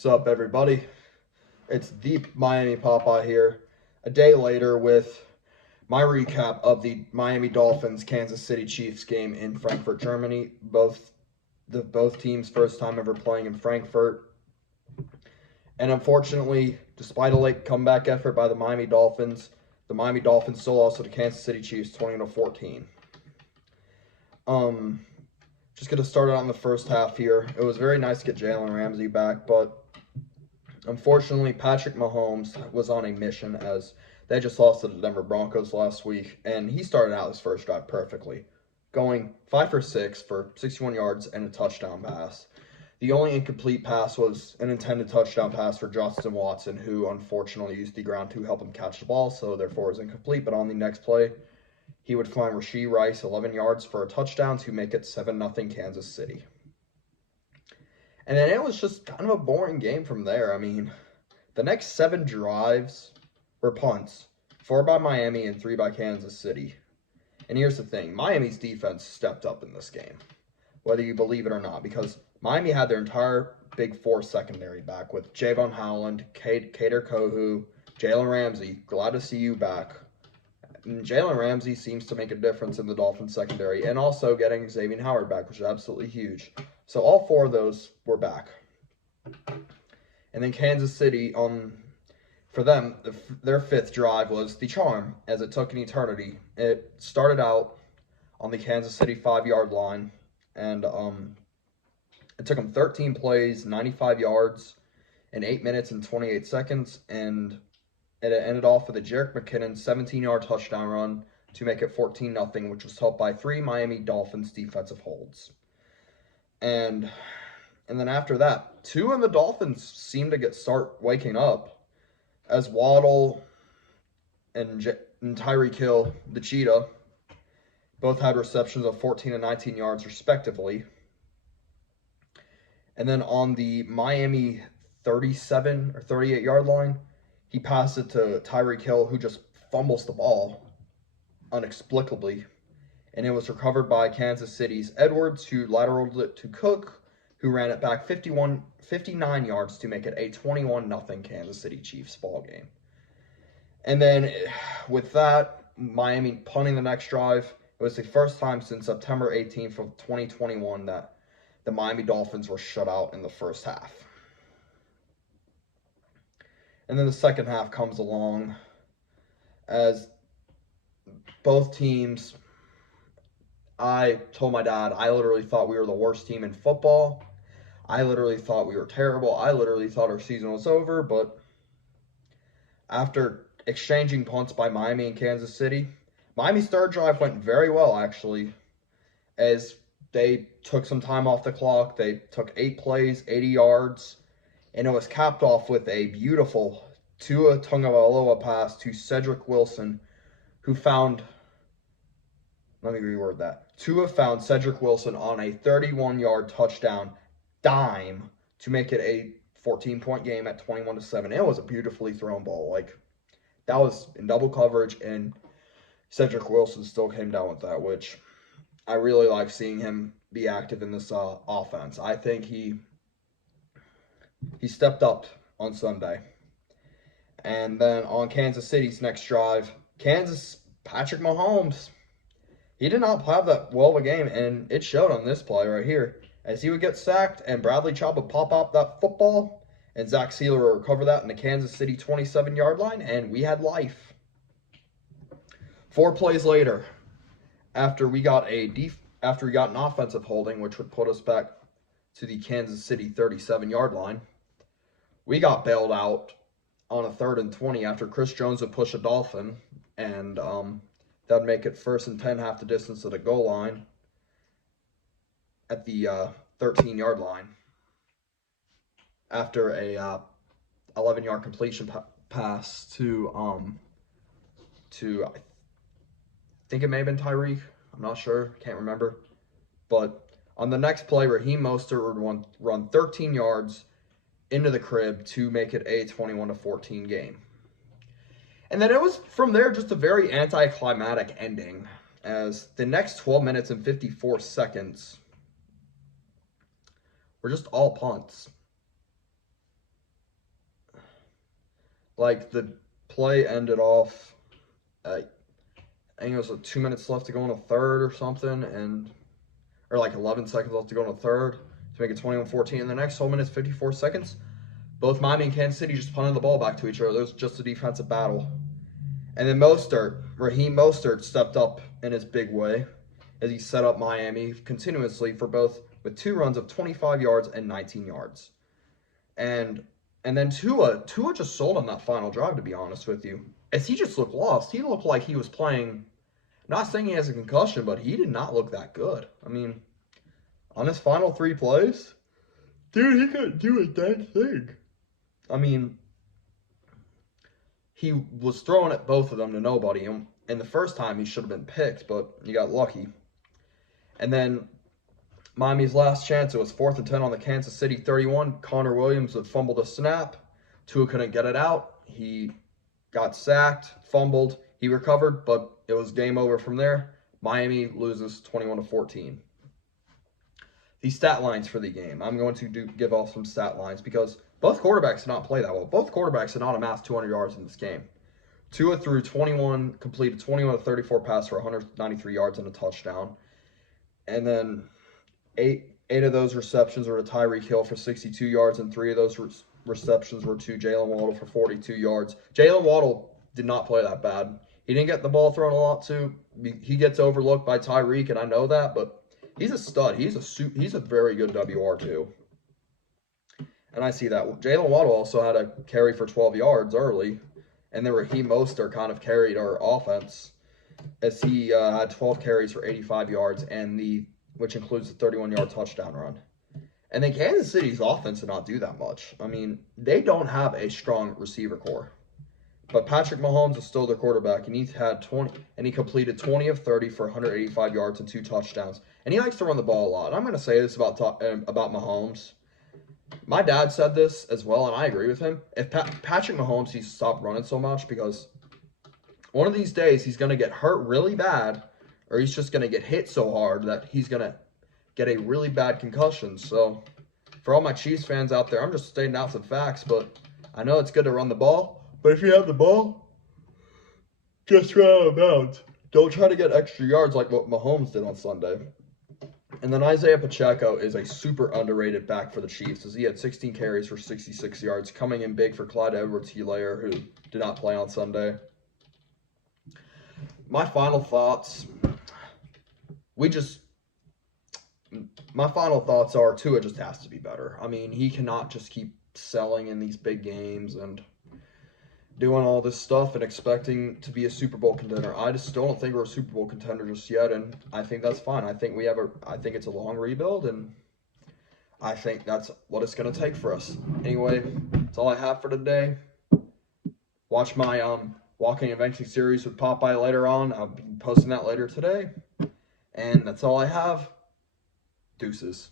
Sup, everybody? It's Deep Miami Papa here. A day later with my recap of the Miami Dolphins Kansas City Chiefs game in Frankfurt, Germany. Both teams' first time ever playing in Frankfurt. And unfortunately, despite a late comeback effort by the Miami Dolphins still lost to the Kansas City Chiefs 20-14. Just gonna start out on the first half here. It was very nice to get Jalen Ramsey back, but unfortunately, Patrick Mahomes was on a mission as they just lost to the Denver Broncos last week, and he started out his first drive perfectly, going 5 for 6 for 61 yards and a touchdown pass. The only incomplete pass was an intended touchdown pass for Justin Watson, who unfortunately used the ground to help him catch the ball, so therefore it was incomplete. But on the next play, he would find Rashee Rice 11 yards for a touchdown to make it 7-0 Kansas City. And then it was just kind of a boring game from there. I mean, the next 7 drives were punts, 4 by Miami and 3 by Kansas City. And here's the thing, Miami's defense stepped up in this game, whether you believe it or not, because Miami had their entire Big Four secondary back with Javon Howland, Kader Kohu, Jalen Ramsey. Glad to see you back. And Jalen Ramsey seems to make a difference in the Dolphins secondary, and also getting Xavier Howard back, which is absolutely huge. So all 4 of those were back. And then Kansas City, for them, their 5th drive was the charm, as it took an eternity. It started out on the Kansas City 5-yard line, and it took them 13 plays, 95 yards, in 8 minutes and 28 seconds, and it ended off with a Jerick McKinnon 17-yard touchdown run to make it 14-0, which was helped by 3 Miami Dolphins defensive holds. And then after that, 2 of the Dolphins seemed to start waking up as Waddle and Tyreek Hill, the Cheetah, both had receptions of 14 and 19 yards respectively. And then on the Miami 37 or 38-yard line, he passed it to Tyreek Hill, who just fumbles the ball inexplicably. And it was recovered by Kansas City's Edwards, who lateraled it to Cook, who ran it back 59 yards to make it a 21-0 Kansas City Chiefs ball game. And then with that, Miami punting the next drive. It was the first time since September 18th of 2021 that the Miami Dolphins were shut out in the first half. And then the second half comes along as both teams, I told my dad, I literally thought we were the worst team in football. I literally thought we were terrible. I literally thought our season was over. But after exchanging punts by Miami and Kansas City, Miami's third drive went very well, actually, as they took some time off the clock. They took 8 plays, 80 yards, and it was capped off with a beautiful Tua Tagovailoa pass to Cedric Wilson, who found, let me reword that. Tua found Cedric Wilson on a 31-yard touchdown dime to make it a 14-point game at 21-7. It was a beautifully thrown ball. That was in double coverage, and Cedric Wilson still came down with that, which I really like seeing him be active in this offense. I think he stepped up on Sunday. And then on Kansas City's next drive, Patrick Mahomes, he did not have that well of a game, and it showed on this play right here. As he would get sacked, and Bradley Chubb would pop up that football, and Zach Sealer would recover that in the Kansas City 27-yard line, and we had life. 4 plays later, after we got an offensive holding, which would put us back to the Kansas City 37-yard line, we got bailed out on a 3rd and 20 after Chris Jones would push a Dolphin, and that'd make it 1st and 10, half the distance to the goal line at the 13-yard line after a 11-yard completion pass to I think it may have been Tyreek. I'm not sure. Can't remember. But on the next play, Raheem Mostert would run 13 yards into the crib to make it a 21-14 game. And then it was, from there, just a very anticlimactic ending, as the next 12 minutes and 54 seconds were just all punts. like the play ended off. I think it was like 2 minutes left to go in a third or something, or like 11 seconds left to go in a third to make it 21-14. In the next 12 minutes, 54 seconds, both Miami and Kansas City just punted the ball back to each other. It was just a defensive battle. And then Raheem Mostert stepped up in his big way as he set up Miami continuously for both with 2 runs of 25 yards and 19 yards. And then Tua just sold on that final drive, to be honest with you. As he just looked lost. He looked like he was playing, not saying he has a concussion, but he did not look that good. I mean, on his final 3 plays, dude, he couldn't do a damn thing. I mean, he was throwing at both of them to nobody. And the first time he should have been picked, but he got lucky. And then Miami's last chance, it was 4th and 10 on the Kansas City 31. Connor Williams had fumbled a snap. Tua couldn't get it out. He got sacked, fumbled. He recovered, but it was game over from there. Miami loses 21-14. The stat lines for the game. I'm going to give off some stat lines because both quarterbacks did not play that well. Both quarterbacks did not amass 200 yards in this game. Tua completed 21 of 34 passes for 193 yards and a touchdown. And then eight of those receptions were to Tyreek Hill for 62 yards, and 3 of those receptions were to Jalen Waddle for 42 yards. Jalen Waddle did not play that bad. He didn't get the ball thrown a lot too. He gets overlooked by Tyreek, and I know that, but he's a stud. He's a very good WR2. And I see that. Jalen Waddle also had a carry for 12 yards early, and then Raheem Mostert kind of carried our offense as he had 12 carries for 85 yards, which includes the 31-yard touchdown run. And then Kansas City's offense did not do that much. I mean, they don't have a strong receiver core. But Patrick Mahomes is still their quarterback, and he completed 20 of 30 for 185 yards and 2 touchdowns. And he likes to run the ball a lot. And I'm going to say this about Mahomes. My dad said this as well, and I agree with him. If Patrick Mahomes needs to stop running so much, because one of these days he's going to get hurt really bad, or he's just going to get hit so hard that he's going to get a really bad concussion. So for all my Chiefs fans out there, I'm just stating out some facts, but I know it's good to run the ball. But if you have the ball, just run out of bounds. Don't try to get extra yards like what Mahomes did on Sunday. And then Isaiah Pacheco is a super underrated back for the Chiefs, as he had 16 carries for 66 yards, coming in big for Clyde Edwards-Helaire, who did not play on Sunday. My final thoughts are Tua just has to be better. I mean, he cannot just keep selling in these big games and doing all this stuff and expecting to be a Super Bowl contender. I just still don't think we're a Super Bowl contender just yet, and I think that's fine. I think it's a long rebuild, and I think that's what it's going to take for us. Anyway, that's all I have for today. Watch my Walking and Venting series with Popeye later on. I'll be posting that later today. And that's all I have. Deuces.